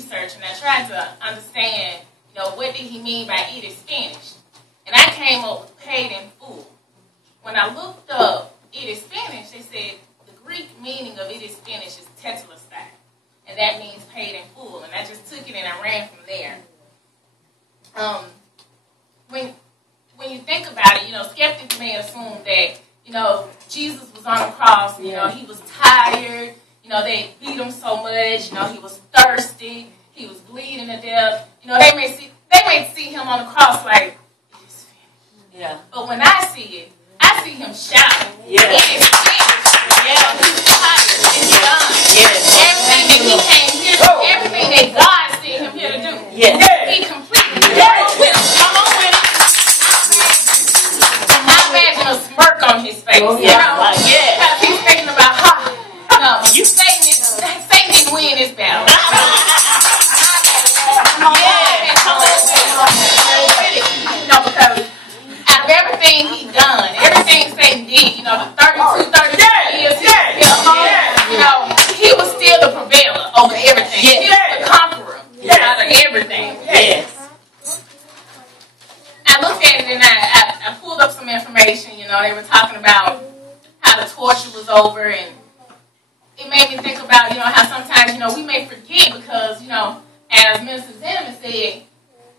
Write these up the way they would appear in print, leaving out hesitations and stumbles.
research and I tried to understand, what did he mean by it is finished. And I came up with paid in full. When I looked up it is finished, they said the Greek meaning of it is finished is tetelestai. And that means paid in full. And I just took it and I ran from there. When you think about it, skeptics may assume that, Jesus was on the cross, he was tired, they beat him so much, he was thirsty, he was bleeding to death. They may see him on the cross like, it is finished. Yeah. But when I see it, I see him shouting, yeah. It is finished. Yeah. He's tired, it's done. Yeah. Everything that he came here to do, everything that God sent him here to do, he completed it. Come on with it. I imagine a smirk on his face, because he's thinking about, Satan didn't win this battle. Because out of everything he done, everything Satan did, the 33 years he was still the prevailer over everything. He was the conqueror out of everything. I looked at it and I pulled up some information. They were talking about how the torture was over, and it made me think about, how sometimes, we may forget because, as Minister Zinnemann said,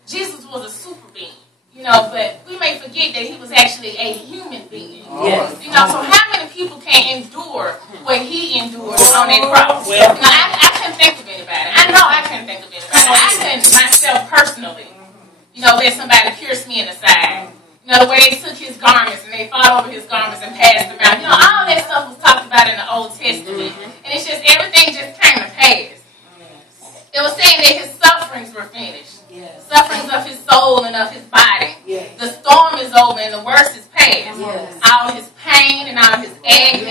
Jesus was a super being, but we may forget that he was actually a human being. Yes. So how many people can endure what he endured on that cross? Well, I couldn't think of anybody. I know I couldn't think of anybody. I couldn't myself personally, let somebody pierce me in the side. The way they took his garments and they fought over his garments and passed them out. All that stuff was talked about in the Old Testament. And it's just, everything just came to pass. It was saying that his sufferings were finished. yes. Sufferings of his soul and of his body. Yes. The storm is over and the worst is past. Yes. All his pain and all his agony,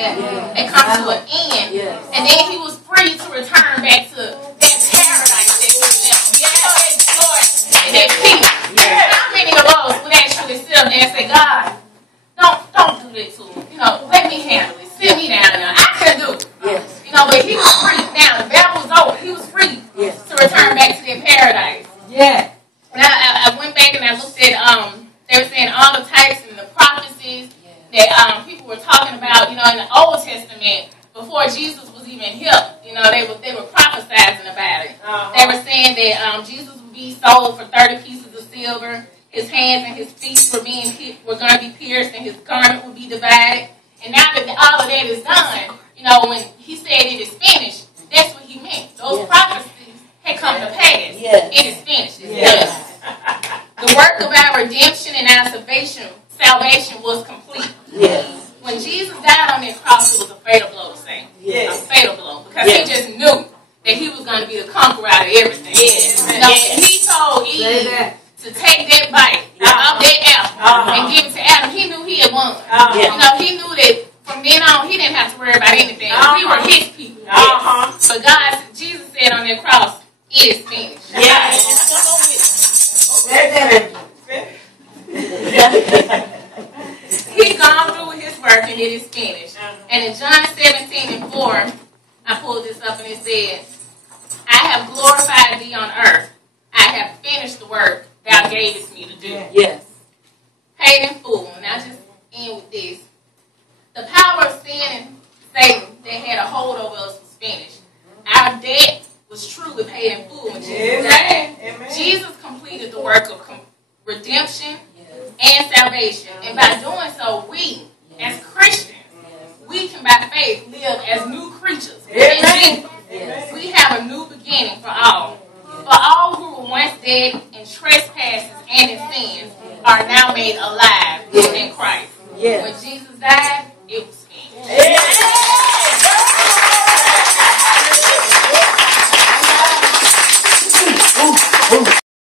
they come to an end. Yes. And then he was free to return back to that paradise that he was in. That joy and that peace. How many of us would actually sit up there and say, God, don't do that to me. Let me handle it. Sit me down now. I couldn't do it. Yes. But he was free. Now the battle was over. He was free to return back to that paradise. Yeah. And I went back and I looked at they were saying all the types and the prophecies that people were talking about, in the Old Testament before Jesus was even here. They were prophesizing about it. They were saying that Jesus would be sold for 30 pieces of silver. His hands and his feet were going to be pierced, and his garment would be divided. And now that all of that is done, when he said it is finished, that's what he meant. Those prophecies had come to pass. Yes. It is finished. It's done. The work of our redemption and our salvation was complete. Yes. When Jesus died on that cross, it was a fatal blow to Satan. Yes. A fatal blow. Because he just knew that he was going to be the conqueror out of everything. Yes. When he told Eve to take that bite out of that apple and give it to Adam, he knew he had won. He knew that from then on, he didn't have to worry about anything. We were his people. But Jesus said on that cross, it is finished. He's gone through with his work and it is finished. And in John 17:4, I pulled this up and it says, I have glorified thee on earth. I have finished the work thou gavest me to do. Yes. Paid in full. And I'll just end with this. The power of sin and Satan that had a hold over us was finished. Our debt was truly paid in full when Jesus died. Jesus completed the work of redemption and salvation. And by doing so, we, as Christians, we can by faith live as new creatures. We have a new beginning for all. For all who were once dead in trespasses and in sins are now made alive in Christ. When Jesus died, it was finished.